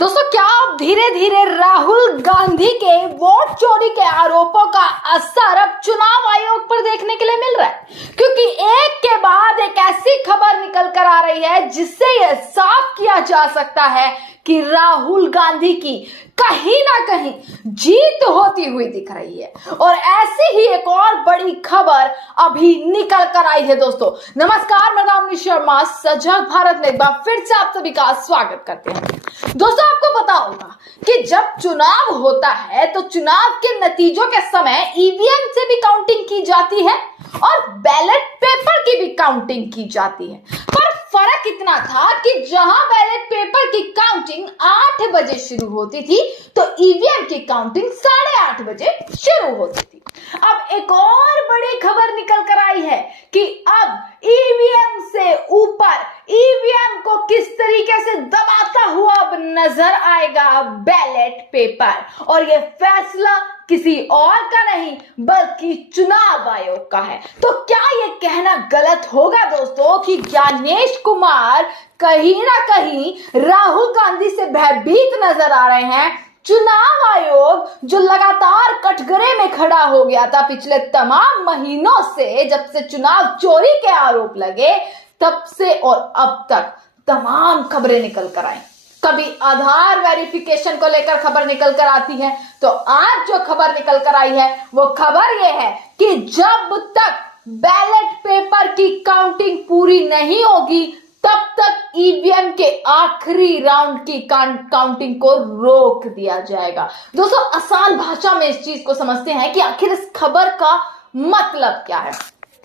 दोस्तों, क्या अब धीरे धीरे राहुल गांधी के वोट चोरी के आरोपों का असर अब चुनाव आयोग पर देखने के लिए मिल रहा है? क्योंकि एक के बाद एक ऐसी खबर निकल कर आ रही है जिससे यह साफ किया जा सकता है कि राहुल गांधी की कहीं ना कहीं जीत होती हुई दिख रही है। और ऐसी ही एक और बड़ी खबर अभी निकल कर आई है। दोस्तों नमस्कार, मैं दामिनी शर्मा सजग भारत में एक बार फिर से आप सभी का स्वागत करते हैं। दोस्तों, आपको पता होगा कि जब चुनाव होता है तो चुनाव के नतीजों के समय ईवीएम से भी काउंटिंग की जाती है और बैलेट पेपर की भी काउंटिंग की जाती है। पर फर्क इतना था कि जहां बैलेट पेपर की काउंटिंग 8 बजे शुरू होती थी तो ईवीएम की काउंटिंग 8:30 बजे शुरू होती थी। अब एक और बड़ी खबर निकल कर आई है कि अब ईवीएम से ऊपर ईवीएम को किस तरीके से दबाता हुआ अब नजर आएगा बैलेट पेपर। और यह फैसला किसी और का नहीं बल्कि चुनाव आयोग का है। तो क्या यह कहना गलत होगा दोस्तों कि ज्ञानेश कुमार कहीं ना कहीं राहुल गांधी से भयभीत नजर आ रहे हैं? चुनाव आयोग जो लगातार कटघरे में खड़ा हो गया था पिछले तमाम महीनों से, जब से चुनाव चोरी के आरोप लगे तब से और अब तक तमाम खबरें निकल कर आई। कभी आधार वेरिफिकेशन को लेकर खबर निकल कर आती है, तो आज जो खबर निकल कर आई है वो खबर यह है कि जब तक बैलेट पेपर की काउंटिंग पूरी नहीं होगी तब तक ईवीएम के आखिरी राउंड की काउंटिंग को रोक दिया जाएगा। दोस्तों, आसान भाषा में इस चीज को समझते हैं कि आखिर इस खबर का मतलब क्या है।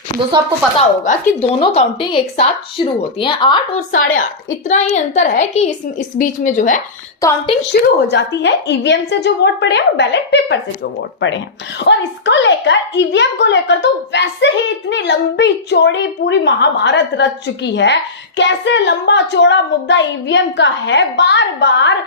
दोस्तों, आपको पता होगा कि दोनों काउंटिंग एक साथ शुरू होती हैं 8 और 8:30। इतना ही अंतर है कि इस बीच में जो है काउंटिंग शुरू हो जाती है ईवीएम से जो वोट पड़े हैं और बैलेट पेपर से जो वोट पड़े हैं। और इसको लेकर ईवीएम को लेकर तो वैसे ही इतनी लंबी चौड़ी पूरी महाभारत रच चुकी है। कैसे लंबा चौड़ा मुद्दा ईवीएम का है, बार बार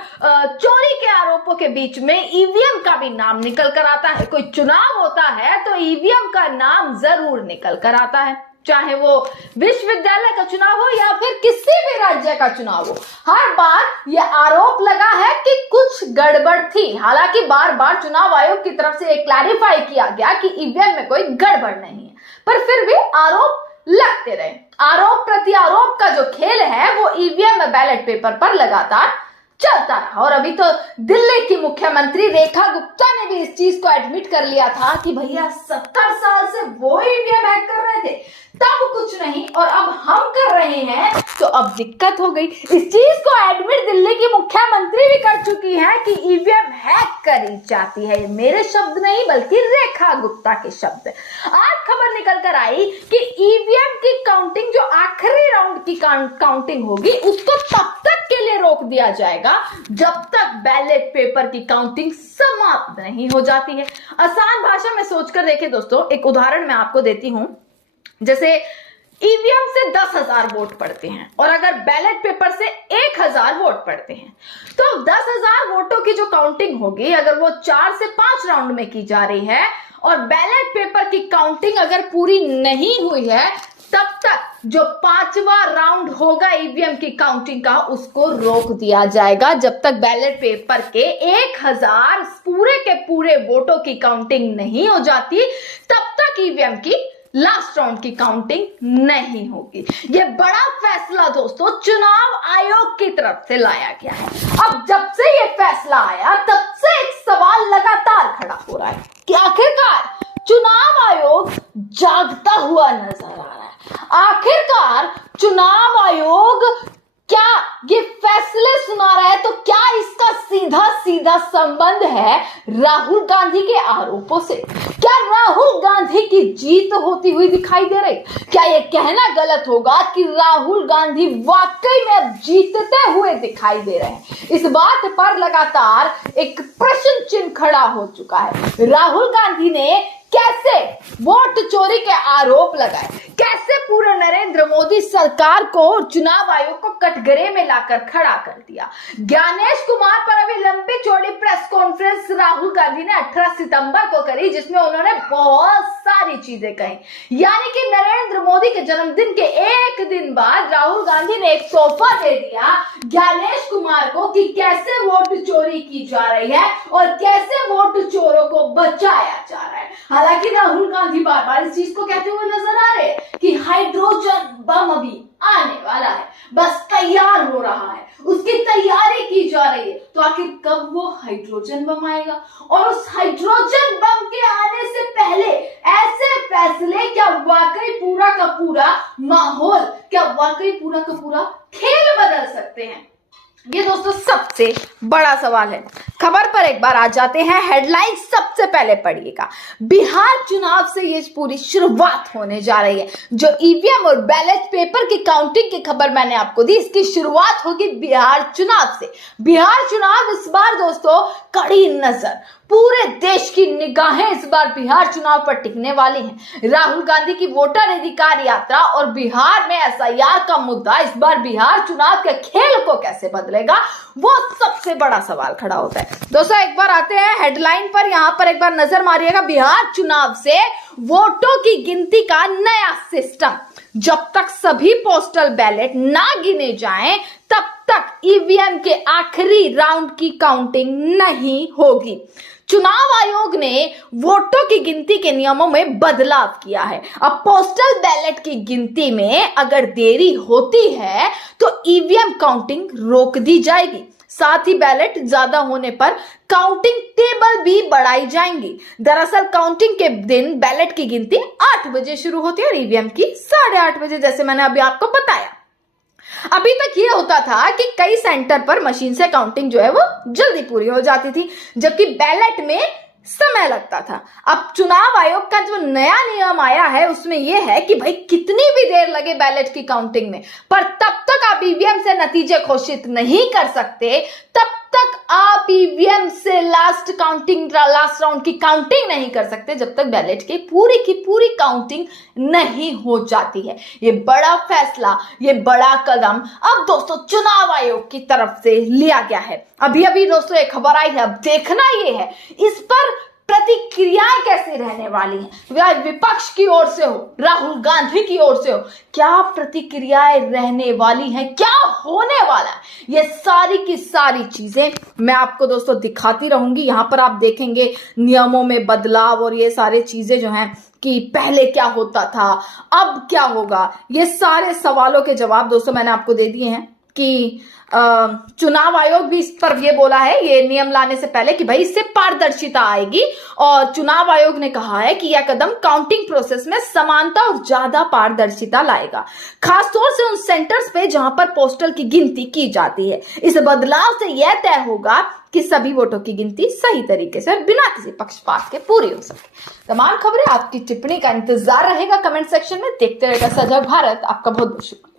चोरी के आरोपों के बीच में ईवीएम का भी नाम निकल कर आता है। कोई चुनाव होता है तो ईवीएम का नाम जरूर निकल कर आता है, चाहे वो विश्वविद्यालय का चुनाव हो या फिर किसी भी राज्य का चुनाव हो। हर बार यह आरोप लगा है कि कुछ गड़बड़ थी। हालांकि बार बार चुनाव आयोग की तरफ से क्लैरिफाई किया गया कि ईवीएम में कोई गड़बड़ नहीं है, पर फिर भी आरोप लगते रहे। आरोप प्रति आरोप का जो खेल है वो ईवीएम में बैलेट पेपर पर लगातार चलता रहा। और अभी तो दिल्ली की मुख्यमंत्री रेखा गुप्ता ने भी इस चीज को एडमिट कर लिया था कि भैया 70 साल से वो ईवीएम हैक कर रहे थे, तब कुछ नहीं और अब हम कर रहे हैं तो अब दिक्कत हो गई। इस चीज को एडमिट दिल्ली की मुख्यमंत्री भी कर चुकी है कि ईवीएम हैक करी जाती है। ये मेरे शब्द नहीं बल्कि रेखा गुप्ता के शब्द। आज खबर निकल कर आई कि ईवीएम की काउंटिंग जो आखिरी राउंड की काउंटिंग होगी उसको तब तक के लिए रोक दिया जाएगा जब तक बैलेट पेपर की काउंटिंग समाप्त नहीं हो जाती है। आसान भाषा में सोचकर देखें दोस्तों, एक उदाहरण मैं आपको देती हूं। जैसे ईवीएम से 10,000 वोट पड़ते हैं और अगर बैलेट पेपर से 1,000 वोट पड़ते हैं तो 10,000 वोटों की जो काउंटिंग होगी, अगर वो 4 से 5 राउंड में की जा रही है और बैलेट पेपर की काउंटिंग अगर पूरी नहीं हुई है तब तक जो 5वां राउंड होगा ईवीएम की काउंटिंग का उसको रोक दिया जाएगा। जब तक बैलेट पेपर के 1,000 पूरे के पूरे वोटों की काउंटिंग नहीं हो जाती तब तक ईवीएम की लास्ट राउंड की काउंटिंग नहीं होगी। यह बड़ा फैसला दोस्तों चुनाव आयोग की तरफ से लाया गया है। अब जब से यह फैसला आया तब से एक सवाल लगातार खड़ा हो रहा है कि आखिरकार चुनाव आयोग जागता हुआ नजर आ रहा है। आखिरकार चुनाव आयोग क्या ये फैसले सुना रहा है तो क्या इसका सीधा सीधा संबंध है राहुल गांधी के आरोपों से? क्या राहुल गांधी की जीत होती हुई दिखाई दे रही? क्या यह कहना गलत होगा कि राहुल गांधी वाकई में अब जीतते हुए दिखाई दे रहे हैं? इस बात पर लगातार एक प्रश्न चिन्ह खड़ा हो चुका है। राहुल गांधी ने कैसे वोट चोरी के आरोप लगाए, कैसे पूरे नरेंद्र मोदी सरकार को, चुनाव आयोग को कटघरे में लाकर खड़ा कर दिया। ज्ञानेश कुमार पर अभी लंबी चौड़ी प्रेस कॉन्फ्रेंस राहुल गांधी ने 18 सितंबर को करी, जिसमें उन्होंने बहुत सारी चीजें कही। यानी कि नरेंद्र मोदी के जन्मदिन के एक दिन बाद राहुल गांधी ने एक तोहफा दे दिया ज्ञानेश कुमार को कि कैसे वोट चोरी की जा रही है और कैसे वोट चोरों को बचाया जा रहा है। हालांकि राहुल गांधी बार बार इस चीज को कहते हुए नजर आ रहे हैं कि हाइड्रोजन बम अभी आने वाला है, बस तैयार हो रहा है, उसकी तैयारी की जा रही है। तो आखिर कब वो हाइड्रोजन बम आएगा? और उस हाइड्रोजन बम के आने से पहले ऐसे फैसले क्या वाकई पूरा का पूरा माहौल, क्या वाकई पूरा का पूरा खेल बदल सकते हैं? ये दोस्तों सबसे बड़ा सवाल है। खबर पर एक बार आ जाते हैं। हेडलाइन सबसे पहले पढ़िएगा। बिहार चुनाव से ये पूरी शुरुआत होने जा रही है। जो ईवीएम और बैलेट पेपर की काउंटिंग की खबर मैंने आपको दी, इसकी शुरुआत होगी बिहार चुनाव से। बिहार चुनाव इस बार दोस्तों कड़ी नजर, पूरे देश की निगाहें इस बार बिहार चुनाव पर टिकने वाली हैं। राहुल गांधी की वोटर अधिकार यात्रा और बिहार में एसआईआर का मुद्दा इस बार बिहार चुनाव के खेल को कैसे बदलेगा, वो सबसे बड़ा सवाल खड़ा होता है। दोस्तों एक बार आते हैं हेडलाइन पर, यहां पर एक बार नजर मारिएगा। बिहार चुनाव से वोटों की गिनती का नया सिस्टम। जब तक सभी पोस्टल बैलेट ना गिने जाएं, तब तक ईवीएम के आखिरी राउंड की काउंटिंग नहीं होगी। चुनाव आयोग ने वोटों की गिनती के नियमों में बदलाव किया है। अब पोस्टल बैलेट की गिनती में अगर देरी होती है तो ईवीएम काउंटिंग रोक दी जाएगी। साथ ही बैलेट ज्यादा होने पर काउंटिंग टेबल भी बढ़ाई जाएंगी। दरअसल काउंटिंग के दिन बैलेट की गिनती 8 बजे शुरू होती है और ईवीएम की 8:30 बजे, जैसे मैंने अभी आपको बताया। अभी तक ये होता था कि कई सेंटर पर मशीन से काउंटिंग जो है वो जल्दी पूरी हो जाती थी, जबकि बैलेट में समय लगता था। अब चुनाव आयोग का जो नया नियम आया है उसमें यह है कि भाई कितनी भी देर लगे बैलेट की काउंटिंग में, पर तब तक आप ईवीएम से नतीजे घोषित नहीं कर सकते, तब तक आप ईवीएम से लास्ट राउंड की काउंटिंग नहीं कर सकते, जब तक बैलेट की पूरी काउंटिंग नहीं हो जाती है। ये बड़ा फैसला, ये बड़ा कदम अब दोस्तों चुनाव आयोग की तरफ से लिया गया है। अभी अभी दोस्तों एक खबर आई है, अब देखना ये है इस पर प्रतिक्रियाएं कैसे रहने वाली हैं। विपक्ष की ओर से हो, राहुल गांधी की ओर से हो, क्या प्रतिक्रियाएं रहने वाली हैं, क्या होने वाला है, ये सारी की सारी चीजें मैं आपको दोस्तों दिखाती रहूंगी। यहां पर आप देखेंगे नियमों में बदलाव और ये सारी चीजें जो हैं कि पहले क्या होता था, अब क्या होगा, ये सारे सवालों के जवाब दोस्तों मैंने आपको दे दिए हैं। कि चुनाव आयोग भी इस पर ये बोला है, ये नियम लाने से पहले, कि भाई इससे पारदर्शिता आएगी। और चुनाव आयोग ने कहा है कि यह कदम काउंटिंग प्रोसेस में समानता और ज्यादा पारदर्शिता लाएगा, खासतौर से उन सेंटर्स पे जहां पर पोस्टल की गिनती की जाती है। इस बदलाव से यह तय होगा कि सभी वोटों की गिनती सही तरीके से बिना किसी पक्षपात के पूरी हो सके। तमाम खबरें आपकी टिप्पणी का इंतजार रहेगा कमेंट सेक्शन में। देखते रहेगा सजग भारत। आपका बहुत बहुत शुक्रिया।